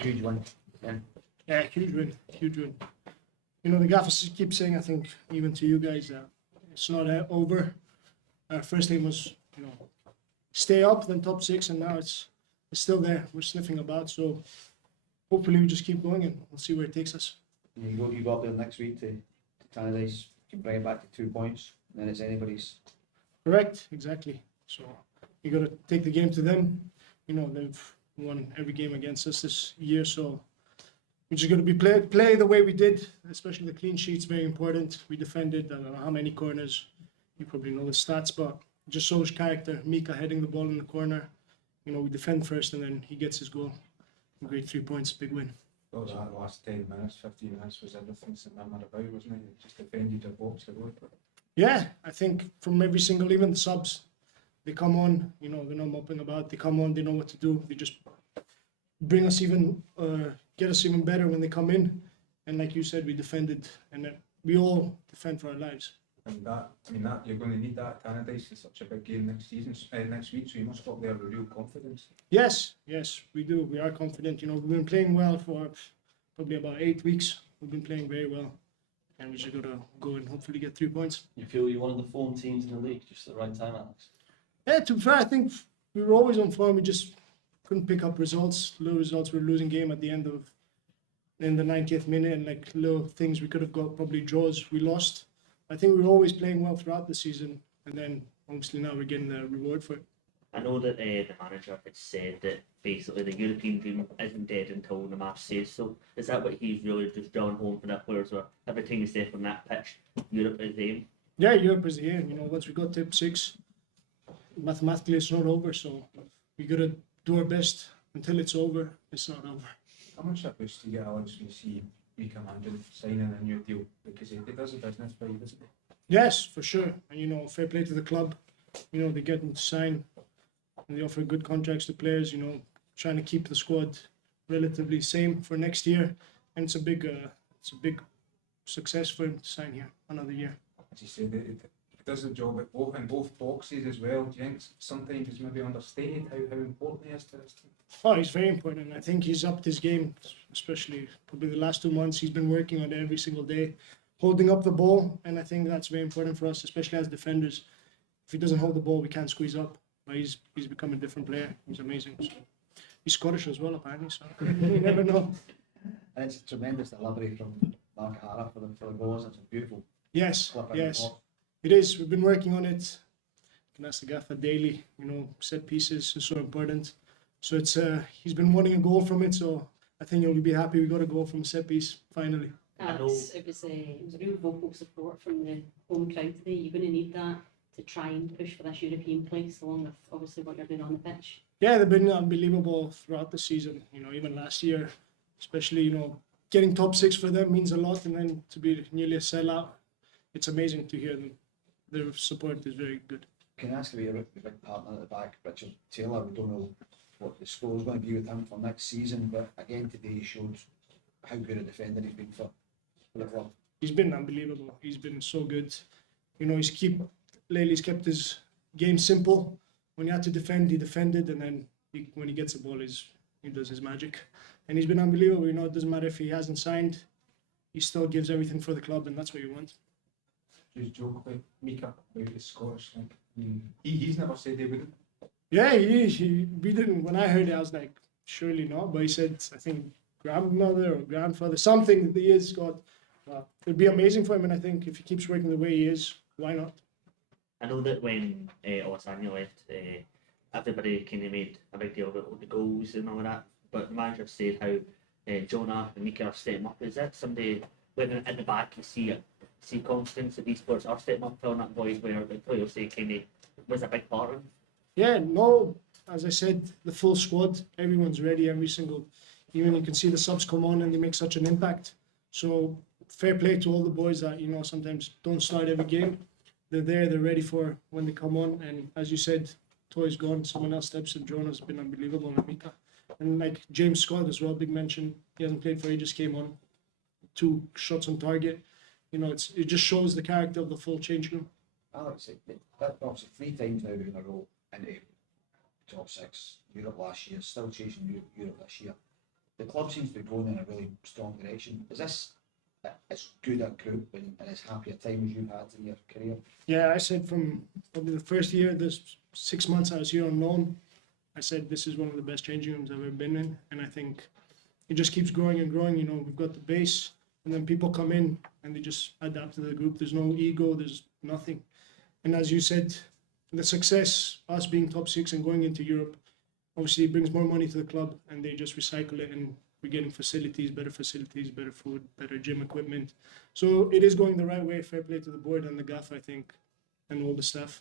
Huge win. Yeah, huge win. You know, the gaffers keep saying, I think, even to you guys, that it's not over. Our first aim was, you know, stay up, then top 6, and now it's still there. We're sniffing about, so hopefully we just keep going and we'll see where it takes us. You go up there next week to Tannadice, you can bring it back to 2 points, and then it's anybody's. Correct, exactly. So you got to take the game to them. You know, they've won every game against us this year, so we're just going to be play the way we did, especially the clean sheets, very important. We defended, I don't know how many corners, you probably know the stats, but it just shows character. Mikael heading the ball in the corner. You know, we defend first and then he gets his goal. Great 3 points, big win. Well, that last 10 minutes, 15 minutes was everything St Mirren were about, wasn't it? Just defended their box the road. Yeah, I think from every single, even the subs, they come on, you know, they're not mopping about. They come on, they know what to do. They just bring us even, get us even better when they come in. And like you said, we defended, and we all defend for our lives. And that, I mean, that you're going to need that. Tannadice is such a big game next week, so you must go up there with real confidence. Yes, we do. We are confident. You know, we've been playing well for probably about 8 weeks. We've been playing very well, and we just got to go and hopefully get 3 points. You feel you're one of the form teams in the league, just at the right time, Alex? Yeah, to be fair, I think we were always on form. We just couldn't pick up results. Little results. We were losing game at the end of in the 90th minute, and like little things we could have got, probably draws we lost. I think we were always playing well throughout the season, and then obviously now we're getting the reward for it. I know that the manager had said that basically the European dream isn't dead until the match says so. Is that what he's really just drawn home for the players? Or every time you step on that pitch, Europe is the aim? Yeah, Europe is the aim. You know, once we got top 6, mathematically it's not over, so we got to do our best until it's over. It's not over. How much a boost do you get, Alex, when you see Mikael Mandron signing a new deal? Because it does a business for you, doesn't it? Yes, for sure. And, you know, fair play to the club. You know, they get them to sign and they offer good contracts to players, you know, trying to keep the squad relatively same for next year. And it's a big success for him to sign here another year. As you said, it does the job in both boxes as well. Do you think sometimes it's maybe understated how important he is to this team? Oh, he's very important. I think he's upped his game, especially probably the last 2 months. He's been working on it every single day, holding up the ball, and I think that's very important for us, especially as defenders. If he doesn't hold the ball, we can't squeeze up. But he's become a different player. He's amazing. So, he's Scottish as well, apparently, so you never know. And it's a tremendous delivery from Mark Hara for the goals. It's a beautiful Yes, clip in the yes. box. It is. We've been working on it. You can ask the gaffer daily. You know, set pieces is so important. So it's he's been wanting a goal from it. So I think he'll be happy we got a goal from a set piece finally. Alex, it was a real vocal support from the home crowd today. You're going to need that to try and push for this European place, along with obviously what you're doing on the pitch. Yeah, they've been unbelievable throughout the season. You know, even last year, especially, you know, getting top 6 for them means a lot, and then to be nearly a sellout, it's amazing to hear them. Their support is very good. Can I ask about your big partner at the back, Richard Taylor? We don't know what the score is going to be with him for next season, but again today he showed how good a defender he's been for the club. He's been unbelievable. He's been so good. You know, he's kept his game simple. When he had to defend, he defended, and then when he gets the ball, he does his magic. And he's been unbelievable. You know, it doesn't matter if he hasn't signed, he still gives everything for the club, and that's what you want. Just joke about Mikael, about the Scottish thing. I mean, he's never said they wouldn't. Yeah, we didn't. When I heard it, I was like, surely not. But he said, I think, grandmother or grandfather, something that he has got. It'd be amazing for him, and I think if he keeps working the way he is, why not? I know that when Olasanya left, everybody kind of made a big deal about the goals and all of that, but the manager said how Jonah and Mikael are stepping up. Is that somebody when at the back you see confidence that these players are stepping up, filling up voids where the players say kind of was a big part of it? Yeah, no, as I said, the full squad, everyone's ready, every single, even you can see the subs come on and they make such an impact. So fair play to all the boys that, you know, sometimes don't start every game. They're there, they're ready for when they come on. And as you said, Toy's gone, someone else steps in. Jonah's been unbelievable, and Mika. And like James Scott as well, big mention. He hasn't played for ages, came on. 2 shots on target. You know, it just shows the character of the full change room. Alex, that obviously 3 times now in a row into top 6. Europe last year, still chasing Europe this year. the club seems to be going in a really strong direction. Is this as good a group and as happy a time as you've had in your career? Yeah, I said from probably the first year, this 6 months I was here on loan, I said this is one of the best changing rooms I've ever been in, and I think it just keeps growing and growing. You know, we've got the base, and then people come in and they just adapt to the group. There's no ego, there's nothing. And as you said, the success, us being top 6 and going into Europe, obviously it brings more money to the club, and they just recycle it, and we're getting facilities, better food, better gym equipment. So it is going the right way. Fair play to the board and the gaff, I think, and all the staff.